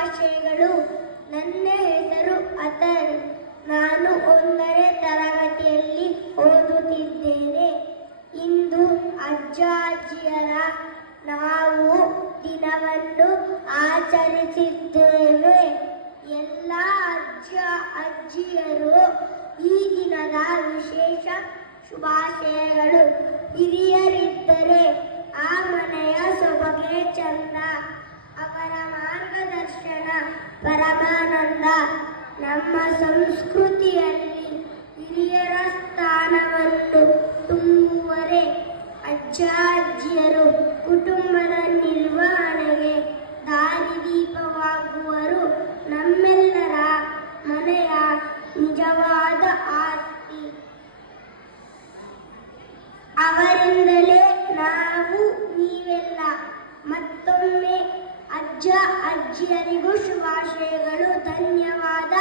ಶುಭಾಶಯಗಳು. ನನ್ನ ಹೆಸರು ಅತರ್. ನಾನು 1ನೇ ತರಗತಿಯಲ್ಲಿ ಓದುತ್ತಿದ್ದೇನೆ. ಇಂದು ಅಜ್ಜ ಅಜ್ಜಿಯರ ನಾವು ದಿನವನ್ನು ಆಚರಿಸಿದ್ದೇವೆ. ಎಲ್ಲ ಅಜ್ಜ ಅಜ್ಜಿಯರು ಈ ದಿನದ ವಿಶೇಷ ಶುಭಾಶಯಗಳು. ಹಿರಿಯರಿದ್ದರೆ ಆ ಮನೆಯ ಸೊಬಗೆ ಚಂದ, ಅವರ ಮಾರ್ಗದರ್ಶನ ಪರಮಾನಂದ. ನಮ್ಮ ಸಂಸ್ಕೃತಿಯಲ್ಲಿ ಹಿರಿಯರ ಸ್ಥಾನವನ್ನು ತುಂಬುವರೆ ಅಜ್ಜ ಅಜ್ಜಿಯರು ಕುಟುಂಬದ ನಿರ್ವಹಣೆಗೆ ದಾರಿದೀಪವಾಗುವರು. ನಮ್ಮೆಲ್ಲರ ಮನೆಯ ನಿಜವಾದ ಆಸ್ತಿ. ಅವರಿಂದಲೇ ನಾವು ನೀವೆಲ್ಲ. ಮತ್ತೊಮ್ಮೆ ಅಜ್ಜ ಅಜ್ಜಿಯರಿಗೂ ಶುಭಾಶಯಗಳು. ಧನ್ಯವಾದ.